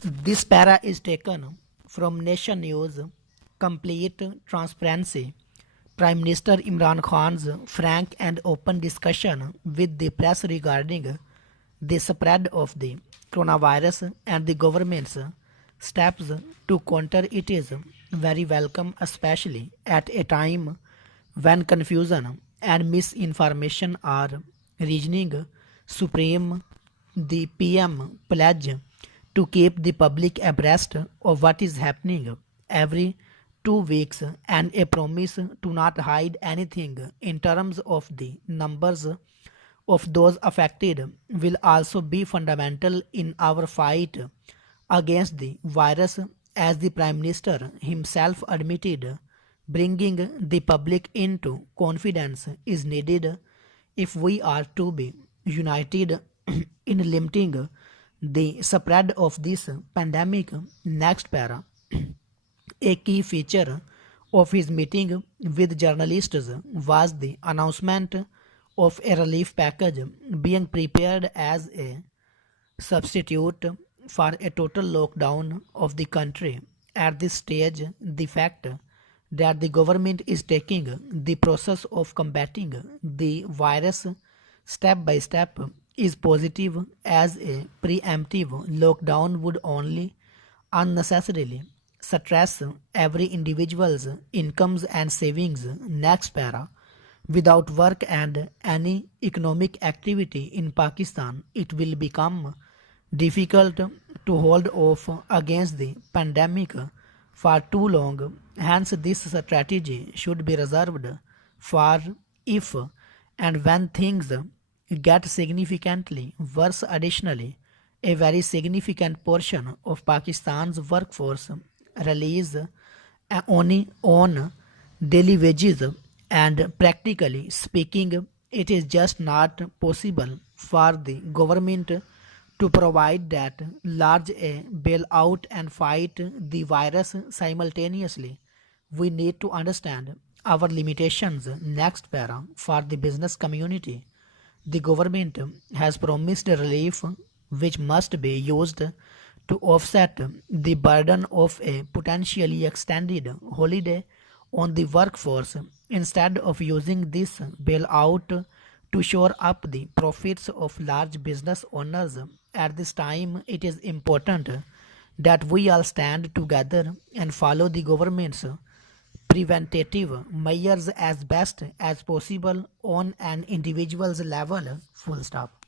This para is taken from Nation News. Complete transparency. Prime Minister Imran Khan's frank and open discussion with the press regarding the spread of the coronavirus and the government's steps to counter it is very welcome, especially at a time when confusion and misinformation are reigning supreme. The PM pledge to keep the public abreast of what is happening every 2 weeks and a promise to not hide anything in terms of the numbers of those affected will also be fundamental in our fight against the virus, as the Prime Minister himself admitted. Bringing the public into confidence is needed if we are to be united in limiting the spread of this pandemic. Next para. A key feature of his meeting with journalists was the announcement of a relief package being prepared as a substitute for a total lockdown of the country. At this stage, the fact that the government is taking the process of combating the virus step by step is positive, as a preemptive lockdown would only unnecessarily stress every individual's incomes and savings. Next para. Without work and any economic activity in Pakistan, it will become difficult to hold off against the pandemic for too long. Hence, this strategy should be reserved for if and when things get significantly worse. Additionally, a very significant portion of Pakistan's workforce relies only on daily wages, and practically speaking, it is just not possible for the government to provide that large a bailout and fight the virus simultaneously. We need to understand our limitations. Next para. For the business community, the government has promised relief which must be used to offset the burden of a potentially extended holiday on the workforce. Instead of using this bailout to shore up the profits of large business owners at this time, it is important that we all stand together and follow the government's preventative measures as best as possible on an individual's level. Full stop.